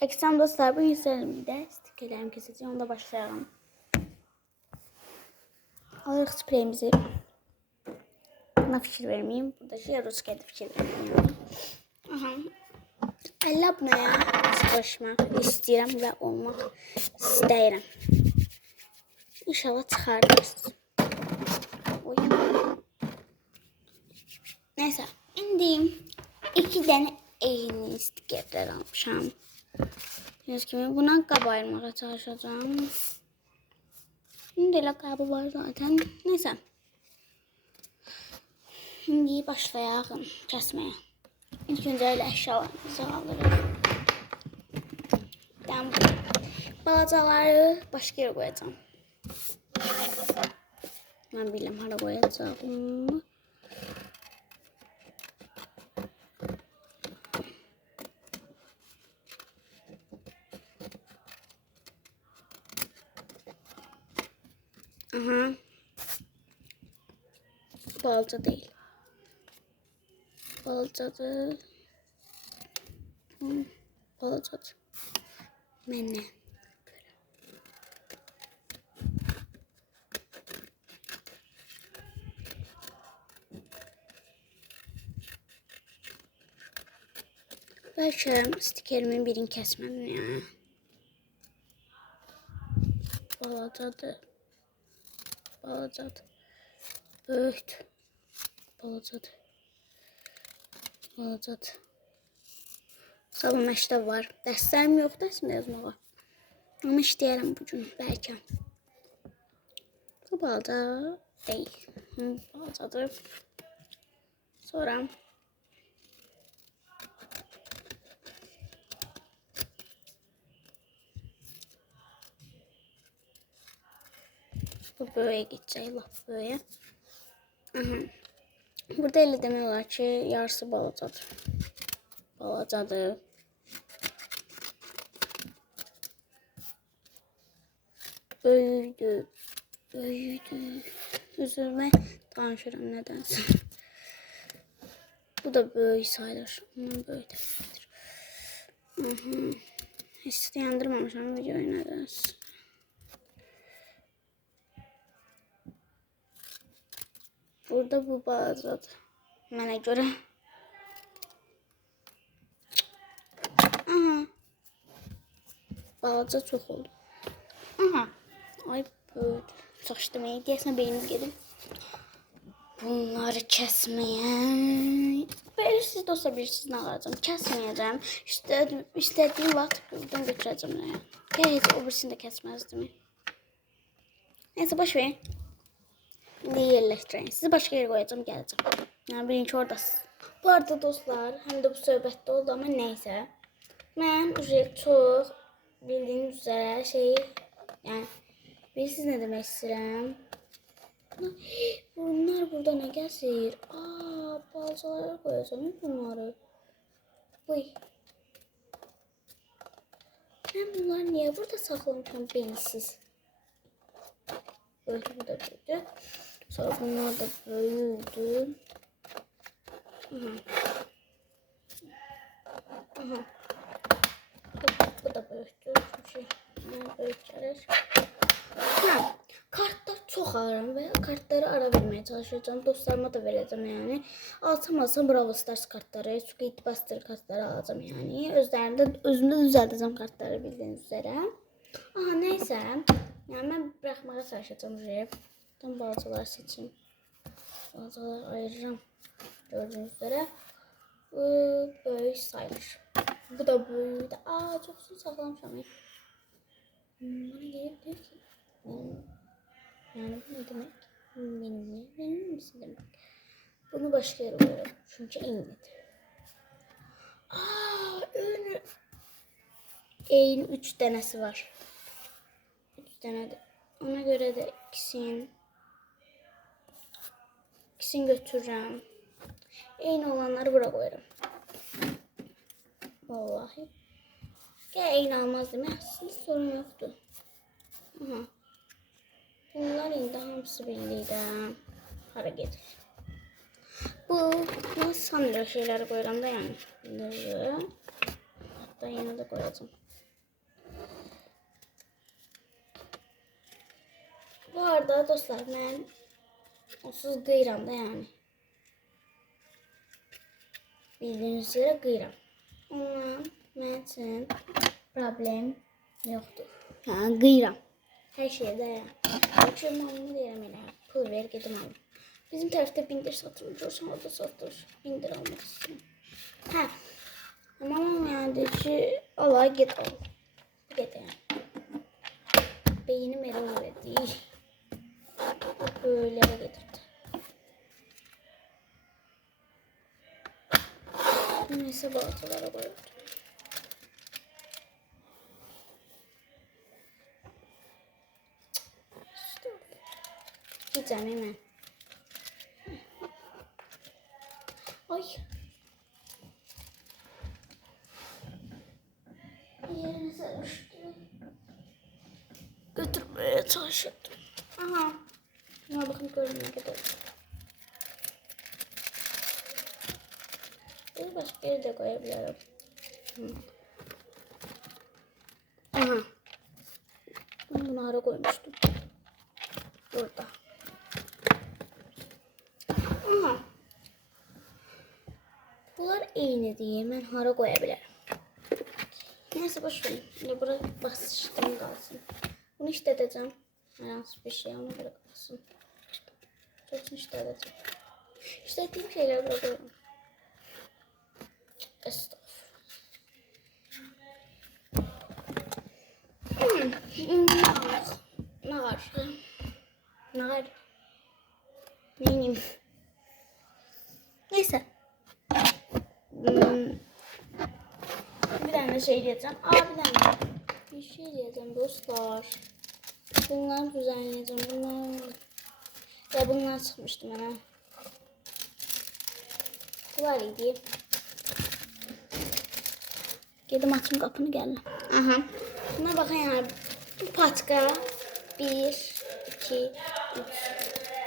Eksem dostlar, bu yüzlerimde stikerlerimi keseceğim. Onda başlayalım. Alırıq spreyimizi. Buna fikir vermeyeyim. Burada şey Ruska'da fikir vermeyeyim. Aha. 50 abunəyə çalışmaq istəyirəm və olmaq istəyirəm. İnşallah çıxardırız. Neyse, indi 2 dənə eyni stikerlər almışam. Gördüyünüz kimi buna qab ayırmağa çalışacağım. Şimdi elə qabı var zaten. Neyse. Şimdi başlayalım kəsməyə. İlk öncə elə əşyalarımızı alırıq. Balacaları başqa yerə qoyacağım. Mən biləm hara qoyacağım. Aha. Balaca değil. Balacadır. Balacadır. Mənə. Bəlkə stikerimin birini kəsmədim ya. Balacadır. Balacadır. Böyükdür. Balacadır. Balacadır. Salon məşdə var. Dərslərim yoxdur əslində yazmağa. Amma işləyərəm bugün bəlkə. Bu balaca deyil. Balacadır. Sonra bu böyüyə geçecek, laf böyüyə. Burada elə demək olar ki, yarısı balacadır. Balacadır. Böyüdü. Böyüdü. Üzülmə danışıram nədənsə. Bu da böyük sayılır. Böyük də sayılır. Heç dayandırmamışam videoyu nədənsə. Burada bu balacadır. Mənə görə. Aha. Balaca çox oldu. Aha. Ay böyüdü. Saçdımaya. Deyəsən beynimiz gedir. Bunları kəsməyə. Belə siz dostlar bilirsiniz nə alacağım. Kəsməyəcəm. İstədiyim vaxt buradan götürəcəm. Heç o birisini də kəsməzdim. Neyse boş verin. İndi yerləşdireyim. Sizi başqa yerə qoyacağım, gələcəm. Yəni birinci oradasınız. Bu arada dostlar, həm də bu söhbətdə oldu, amma neysə. Mən çox bildiyiniz üzrə yəni bilirsiniz nə demək istəyirəm? Bunlar burada nə gəzir? Balacalara qoyacağım bunları. Buy. Mən bunları niyə burada saxlamışam beyinsiz? Böyle bu da büyüdü. Sonra bunlar da büyüdü. Bu da büyüdü. Kartlar çok ağırım ve kartları ara vermeye çalışacağım. Dostlarıma da vereceğim yani. Alsam Brawl Stars kartları, Squid Buster kartları alacağım yani. Özümde düzelteceğim kartları bildiğiniz üzere. Neyse. Yani ben bırakmaya çalışacağım buraya. Tam balacalar seçeyim. Balacalar ayıracağım. Gördüğünüz üzere. Böyük sayılır. Bu da böyük. Çok su saklamışam. Bana gelip diyor ki. Yani bu ne demek? Benim misin demek? Bunu başka yere koyalım. Çünkü en nedir? Eğin 3 tanesi var. 3 tane de. Ona göre de ikisini götürürüm. Eyni olanları bura koyarım. Vallahi. Eyni almaz değil mi? Aslında sorun yoktu. Bunlar indi hamısı birlikdə hara gedir. Bu sanırım şeyləri koyuram da yani. Hatta yine de koyacağım. Bu arada dostlar ben onsuz qıyıram da yani. Bildiğiniz üzere qıyıram. Ondan mənim üçün problem yoxdur. Yəni qıyıram. Hər şeydə yəni. Çünki mamamı deyirəm elə. Pul ver gedim alım. Bizim tərəfdə bindir satılır. Görsən orada satılır. Bindir almaq istəyirəm. Hə. Mamam yəni deyir ki ala get al. Bu qədər yəni. Beynim elə öyle değil. Böyle getirdi. Neyse baltalara koyalım. İşte. Gideceğim hemen. Ay. Yerine sarmıştı. Götürmeye çalışıyordum. Aha. Buna bakın görün ne kadar. Bir başka yere de koyabilirim. Aha. Ben bunu ara koymuştum. Burada. Aha. Bunlar eyni diye ben hara koyabilirim. Neyse boş verin. Şimdi buraya basıştım kalsın. Bunu işleteceğim. Herhangi bir şey ama böyle kalsın. Çok işleteceğim. İşlettiğim şeyleri bırakıyorum. Estağfurullah. Nar. Neyim? Neyse. Bir tane şey diyeceğim. Bir şey diyeceğim dostlar. Bunları düzenleyeceğim. Bunlar çıkmıştı bana. Var idi. Gedim açım kapını geldim. Aha. Buna bakın yani. Bu patka 1, 2, 3,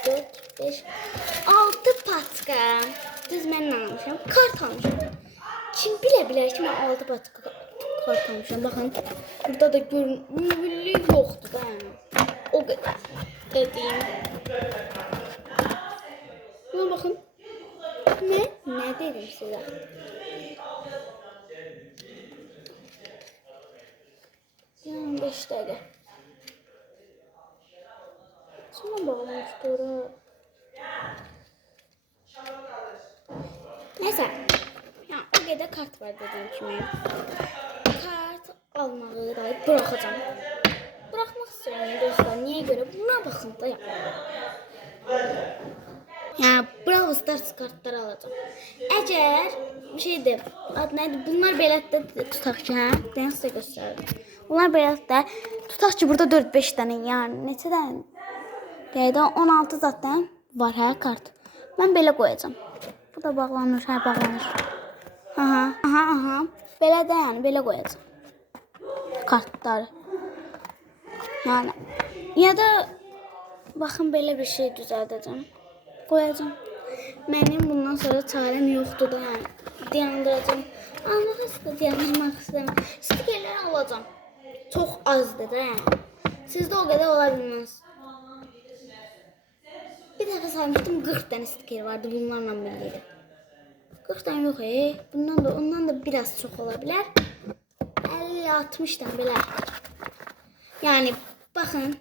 4, 5, 6 patka. Düz ben almışım. Kart almışım. Kim bilə ki mən 6 patka kart almışım. Bakın. Burada da görün. Mühürlü yoktu da yani. O kadar. Dediğim. Buna bakın. Ne dedim size? Yani 5 dakika. Sonra bağlamıştı oraya. Neyse. Yani o kadar kart var dediğim gibi. Kart almağı da bırakacağım. Bırakmak istiyorum dostlar. Niye göre? Buna bakın da ya. Yani Brawl Stars kartları alacağım. Eğer bir şey de adı neydi? Bunlar belirtdə tutaq ki, hə? Ben size gösterdim. Bunlar belirtdə tutaq ki burada 4-5 tane yani neçə tane? Deyədə 16 zaten var hə kart. Ben belə koyacağım. Bu da bağlanır, hə bağlanır. Aha. Belə də yəni belə koyacağım. Kartları. Yani ya da bakın böyle bir şey düzelteceğim. Koyacağım. Benim bundan sonra çarem yoktu da yani. Dayandıracağım. Anladınız da dayandırmak istemem. Stikerleri alacağım. Çok azdı da yani. Sizde o kadar olabilmez. Bir defa saymıştım 40 tane stiker vardı bunlarla birlikte. 40 tane yok ondan da biraz çok olabilir. 50-60 tane böyle. Yani bakın.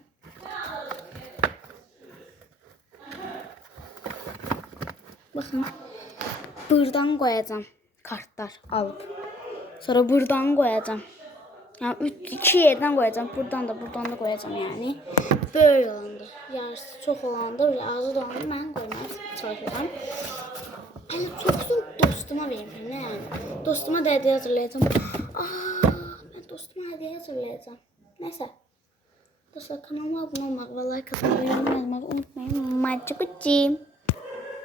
Bakın. Buradan koyacağım kartlar alıp. Sonra buradan koyacağım. Yani 2 yerden koyacağım. Buradan da koyacağım yani. Böyle olanda. Yarısı çok olanda, azı olanda ben koymaya çalışacağım. Yani çoxsun dostuma veririm. Ne yani? Dostuma da hediye hazırlayacağım. Ben dostuma hediye hazırlayacağım. Neyse. Dostlar kanalıma abone olmak ve like atmayı unutmayın. Unutmayın.